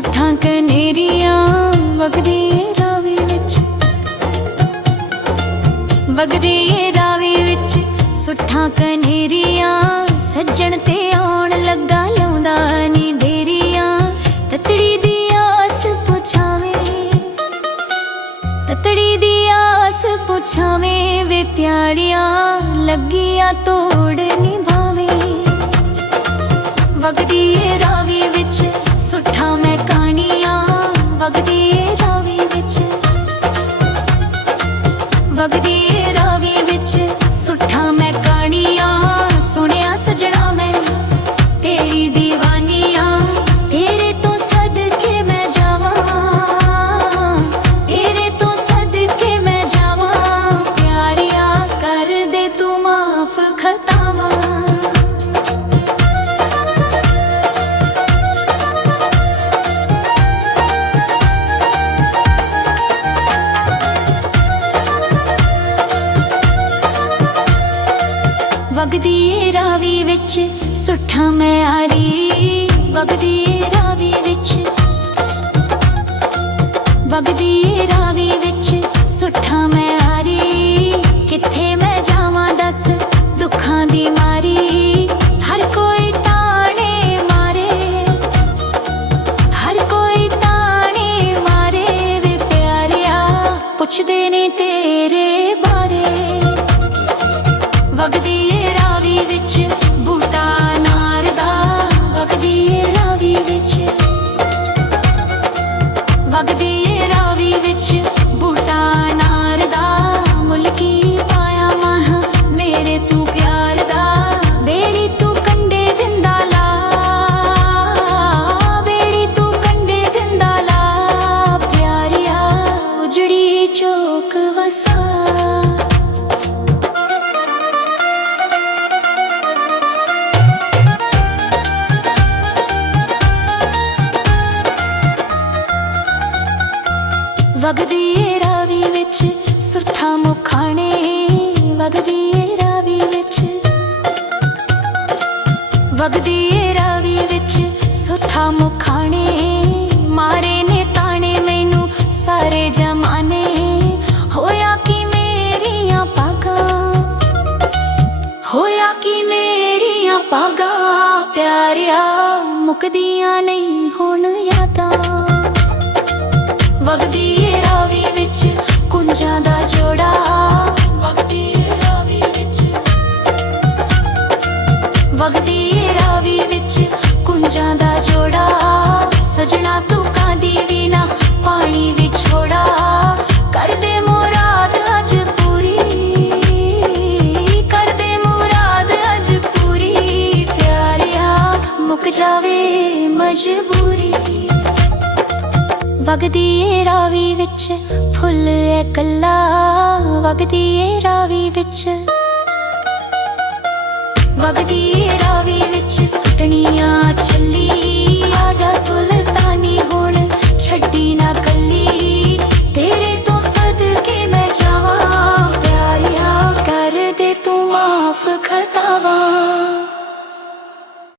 सुट्ठां कनेरियां वगदी रावी विच, वगदी रावी विच सुट्ठां कनेरियां। सज्जण ते आउण लगा लाउंदा नी देरियां, ततड़ी दी आस पुछावें, ततड़ी दी आस पुछावें वे प्यारिया लगिया तोड़ निभावें। वगदी रावी विच सुट्ठा मैं कहानियां, वगदी रावी विच, वगदी रावी विच सुट्ठा मैं कहानियां। सुनिया सजना मैं तेरी दीवानियां, तेरे तो सदके मैं जावां, तेरे तो सदके मैं जावां। प्यारिया कर दे तू माफ खतावां। वगदी रावी विच सुट्ठा मैं आरी, वगदी रावी विच, वगदी रावी विच सुट्ठा मैं आरी। किथे मैं जावां दस दुखां दी मारी, हर कोई ताने मारे, हर कोई ताने मारे वे प्यारिया पुछदे ने तेरे बारे। वगदी रावी विच बूटा नार दा, वगदी रावी विच, वगदी रावी विच बूटा नार दा। मुल्की पाया महा मेरे तू प्यार दा, बेड़ी तू कंडे दिंदा ला, बेड़ी तू कंडे दिंदा ला। प्यारिया उजड़ी चौक वसा। वगदी रावी विच सुट्ठा मुखाने, वगदी रावी विच, वगदी रावी विच सुट्ठा मुखाने। मारे ने ताने मैनू सारे जमाने, होया कि मेरियां पागां, होया कि मेरियां पागां। प्यारिया मुकदियां नहीं हुण यादां। वगदी रावी विच कुंजां दा जोड़ा, वगदी रावी विच, वगदी रावी विच कुंजां दा जोड़ा। सजना तू कांदी वी ना पानी विछोड़ा, कर दे मुराद अज पूरी, कर दे मुराद अज पूरी। प्यारिया मुक जावे मजबूरी। वगदी रावी विच फुल ए कल्ला, वगदी रावी विच, वगदी रावी विच सुटनियां चली। आजा सुल्तानी हुण छड्डी ना कल्ली, तेरे तो सदके मैं जावां। प्यारिया कर दे तू माफ खतावां।